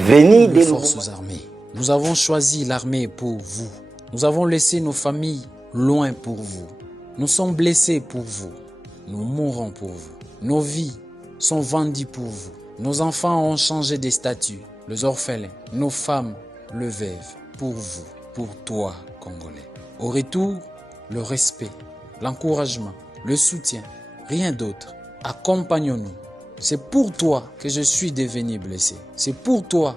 Venez des forces armées. Nous avons choisi l'armée pour vous. Nous avons laissé nos familles loin pour vous. Nous sommes blessés pour vous. Nous mourrons pour vous. Nos vies sont vendues pour vous. Nos enfants ont changé de statut. Les orphelins, nos femmes, le veuve, pour vous, pour toi, Congolais. Au retour, le respect, l'encouragement, le soutien, rien d'autre. Accompagnons-nous. C'est pour toi que je suis devenu blessé. C'est pour toi.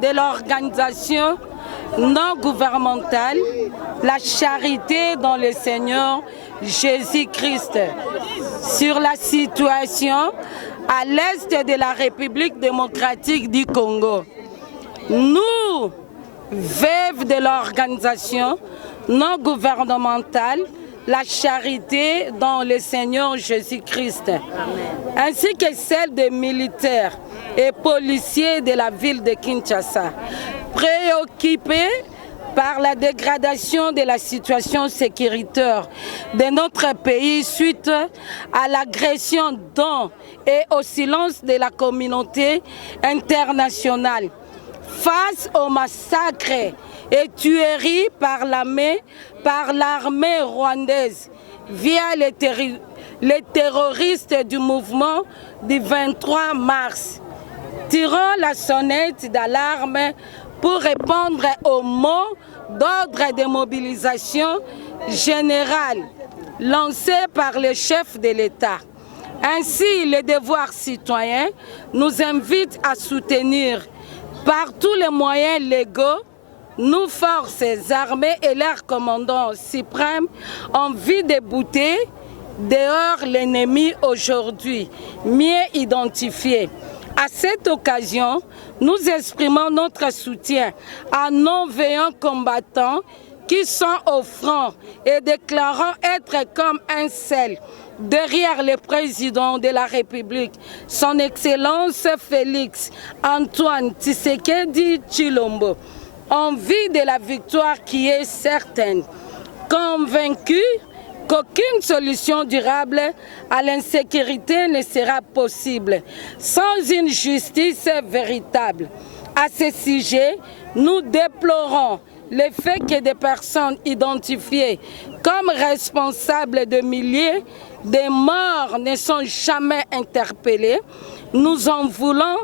de l'organisation non gouvernementale La Charité dans le Seigneur Jésus-Christ sur la situation à l'est de la République démocratique du Congo. Nous, veuves de l'organisation non gouvernementale La Charité dans le Seigneur Jésus-Christ, ainsi que celle des militaires et policiers de la ville de Kinshasa, préoccupés par la dégradation de la situation sécuritaire de notre pays suite à l'agression dont et au silence de la communauté internationale face au massacre et tueries par l'armée rwandaise via les terroristes du mouvement du 23 mars, tirant la sonnette d'alarme pour répondre aux mots d'ordre de mobilisation générale lancés par le chef de l'État. Ainsi, le devoir citoyen nous invite à soutenir par tous les moyens légaux nos forces armées et leurs commandants suprêmes en vue de bouter dehors l'ennemi aujourd'hui, mieux identifié. À cette occasion, nous exprimons notre soutien à nos vaillants combattants qui sont au front et déclarant être comme un seul derrière le président de la République, son Excellence Félix Antoine Tshisekedi Tshilombo, en vue de la victoire qui est certaine, convaincu qu'aucune solution durable à l'insécurité ne sera possible sans une justice véritable. À ce sujet, nous déplorons le fait que des personnes identifiées comme responsables de milliers de morts ne sont jamais interpellées. Nous en voulons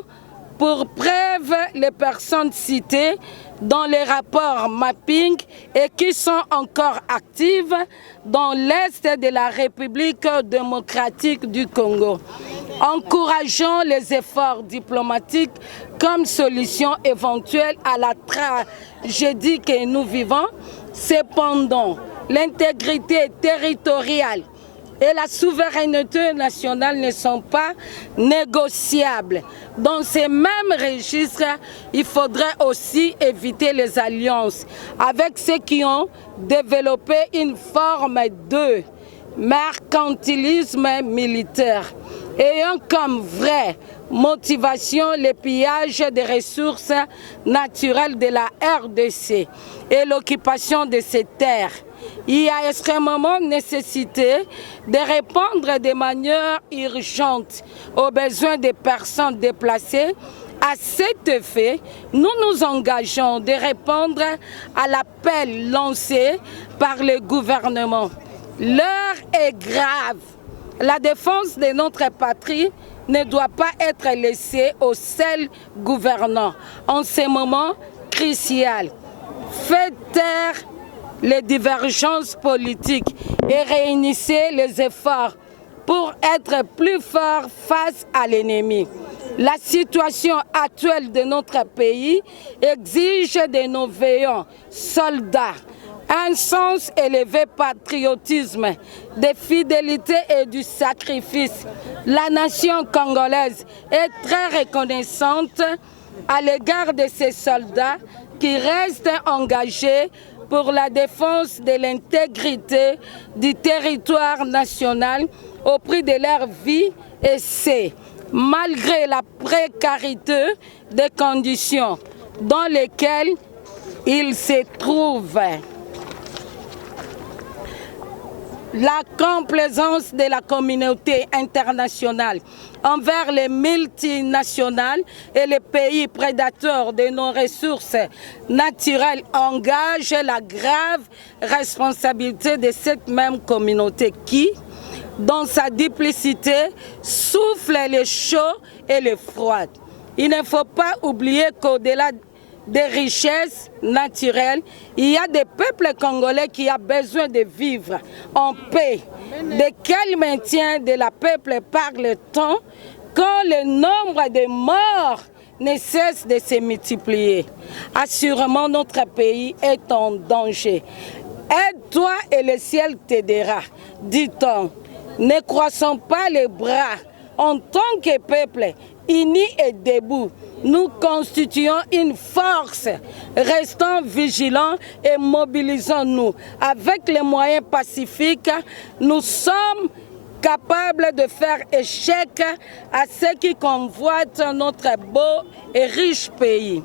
pour preuve les personnes citées dans les rapports mapping et qui sont encore actives dans l'est de la République démocratique du Congo. Encourageons les efforts diplomatiques comme solution éventuelle à la tragédie que nous vivons. Cependant, l'intégrité territoriale et la souveraineté nationale ne sont pas négociables. Dans ces mêmes registres, il faudrait aussi éviter les alliances avec ceux qui ont développé une forme de mercantilisme militaire, ayant comme vraie motivation le pillage des ressources naturelles de la RDC et l'occupation de ces terres. Il y a extrêmement nécessité de répondre de manière urgente aux besoins des personnes déplacées. À cet effet, nous nous engageons de répondre à l'appel lancé par le gouvernement. L'heure est grave. La défense de notre patrie ne doit pas être laissée aux seuls gouvernants en ce moment crucial. Faites taire les divergences politiques et réunissez les efforts pour être plus forts face à l'ennemi. La situation actuelle de notre pays exige de nos veillants soldats un sens élevé patriotisme, de fidélité et du sacrifice. La nation congolaise est très reconnaissante à l'égard de ces soldats qui restent engagés pour la défense de l'intégrité du territoire national au prix de leur vie et c'est malgré la précarité des conditions dans lesquelles ils se trouvent. La complaisance de la communauté internationale envers les multinationales et les pays prédateurs de nos ressources naturelles engage la grave responsabilité de cette même communauté qui, dans sa duplicité, souffle le chaud et le froid. Il ne faut pas oublier qu'au-delà des richesses naturelles, il y a des peuples congolais qui ont besoin de vivre en paix. De quel maintien de la peuple parle-t-on quand le nombre de morts ne cesse de se multiplier. Assurément, notre pays est en danger. Aide-toi et le ciel t'aidera, dit-on. Ne croissons pas les bras. En tant que peuple, unis et debout, nous constituons une force. Restons vigilants et mobilisons-nous. Avec les moyens pacifiques, nous sommes capables de faire échec à ceux qui convoitent notre beau et riche pays.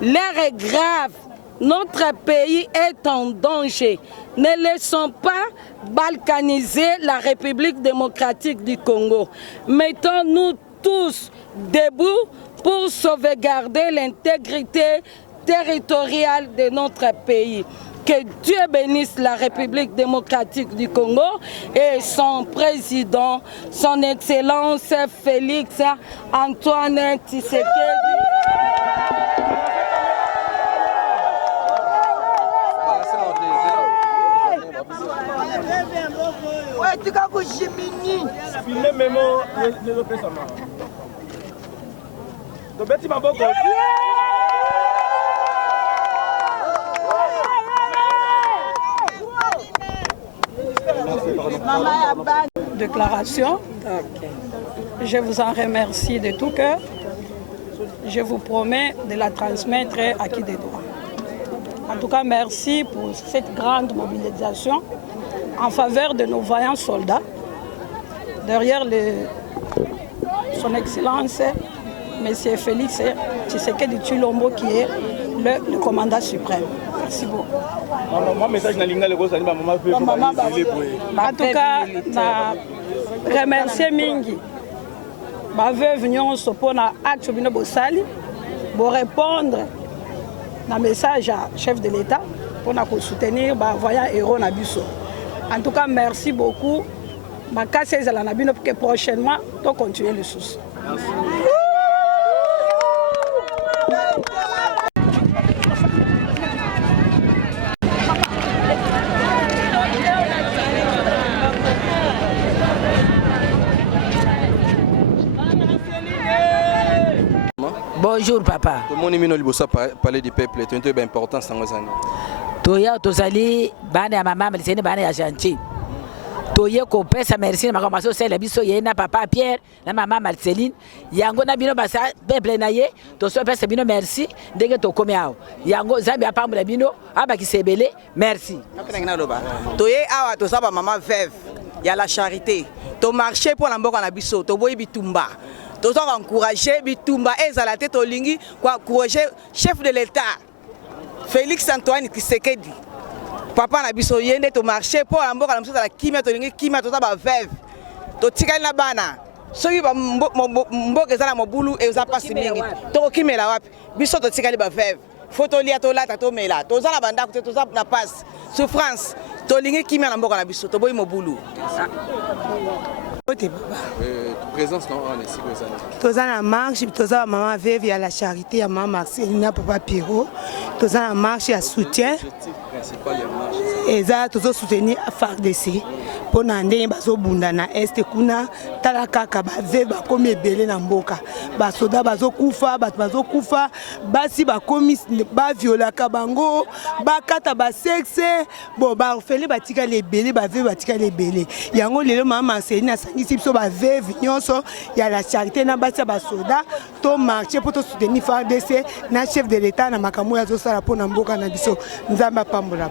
L'heure est grave. Notre pays est en danger. Ne laissons pas balkaniser la République démocratique du Congo. Mettons-nous tous debout pour sauvegarder l'intégrité territoriale de notre pays. Que Dieu bénisse la République démocratique du Congo et son président, son Excellence Félix Antoine Tshisekedi. Déclaration. Je vous en remercie de tout cœur. Je vous promets de la transmettre à qui de droit. En tout cas, merci pour cette grande mobilisation en faveur de nos vaillants soldats. Derrière son Excellence, M. Félix Tshisekedi Tshilombo, qui est le commandant suprême. Merci beaucoup. En tout cas, je remercie Mingi. Je veux venir pour l'acte de Bossali pour répondre à un message à chef de l'État pour nous soutenir les voyants héros Nabiso. En tout cas, merci beaucoup. Pour que prochainement, nous continuer le souci. Merci. Bonjour papa. Tout le monde est parler du peuple, c'est une importance dans les années. Toya tozali bana ya mama maliseni bana ya chantier. Toye ko pesa merci na makambo sala biso ye na papa Pierre na mama Marceline yango na bino basa peuple na ye to so pesa bino merci ndenge to komi awo yango zambi apambola bino abakisebele merci. Toye awa to saba mama veuve ya la charité to marcher pour la mboka na biso to boyi bitumba. Nous avons encouragé Bitumba et Zalaté Tolingi pour encourager chef de l'État, Félix Antoine Tshisekedi. Papa na biso yende to marché pour la mboka na biso la kimia Tolingi kimia to ba veuve. To tikali na bana. Soki ba mboka ezala mobulu e za pasi mingi. To kimela wapi? Biso to tikali ba veuve. Photo lia to lata to mela. To za na banda ko to za na passe. Souffrance. Tolingi kimia na mboka na biso to boyi mobulu. Présence non on est si quoi ça. Toza na marche, toza maman veuve ya la charité ya maman Marcelina papa Pierrot. Toza na marche ya soutien. Principal ya marche. Eza tozo soutenir FARDC. Pona ndenge bazo bunda na este kuna tala kaka ba veuve ba komi ebele na mboka. Ba soda bazo kufa, bazo kufa, basi ba komi ba violaka bango, ba kata ba sexe, bon ba orphelin batika lebele, ba veuve batika lebele. Yango lelo maman Marcelina sangisi biso ba veuve nyonso ya la charité na basi ba soda to marcher pour to soutenir FARDC na chef de l'État na makambo ya zo sala pona mboka na biso. Nzamba pambola.